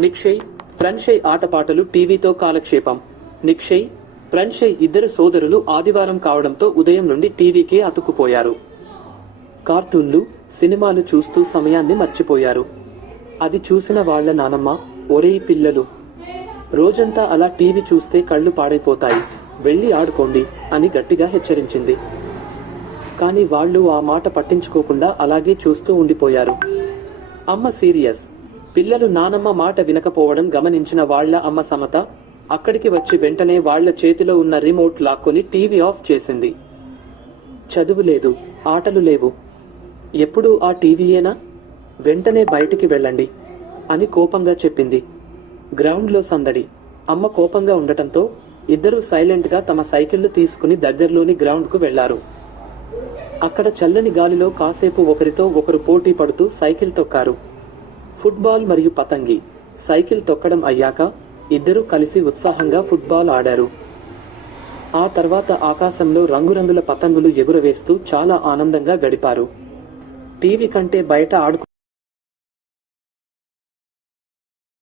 నిక్షయ్, ప్రణ్షయ్ ఆటపాటలు టీవీతో కాలక్షేపం. నిక్షయ్, ప్రణ్షయ్ ఇద్దరు సోదరులు ఆదివారం కావడంతో ఉదయం నుండి టీవీకే అతుక్కుపోయారు. కార్టూన్లు, సినిమాలు చూస్తూ సమయాన్ని మర్చిపోయారు. అది చూసిన వాళ్ల నానమ్మ, ఒరేయ్ పిల్లలు, రోజంతా అలా టీవీ చూస్తే కళ్ళు పాడైపోతాయి, వెళ్లి ఆడుకోండి అని గట్టిగా హెచ్చరించింది. కాని వాళ్లు ఆ మాట పట్టించుకోకుండా అలాగే చూస్తూ ఉండిపోయారు. అమ్మ సీరియస్. పిల్లలు నానమ్మ మాట వినకపోవడం గమనించిన వాళ్ల అమ్మ సమత అక్కడికి వచ్చి వెంటనే వాళ్ల చేతిలో ఉన్న రిమోట్ లాక్కొని టీవీ ఆఫ్ చేసింది. చదువు లేదు, ఆటలు లేవు, ఎప్పుడూ ఆ టీవీయేనా? వెంటనే బయటికి వెళ్ళండి అని కోపంగా చెప్పింది. గ్రౌండ్లో సందడి. అమ్మ కోపంగా ఉండటంతో ఇద్దరూ సైలెంట్ గా తమ సైకిళ్లు తీసుకుని దగ్గర్లోని గ్రౌండ్ కు వెళ్లారు. అక్కడ చల్లని గాలిలో కాసేపు ఒకరితో ఒకరు పోటీ పడుతూ సైకిల్ తొక్కారు. ఫుట్బాల్ మరియు పతంగి. సైకిల్ తొక్కడం అయ్యాక ఇద్దరూ కలిసి ఉత్సాహంగా ఫుట్బాల్ ఆడారు. ఆ తర్వాత ఆకాశంలో రంగురంగుల పతంగులు ఎగురవేస్తూ చాలా ఆనందంగా గడిపారు. టీవీ కంటే బయట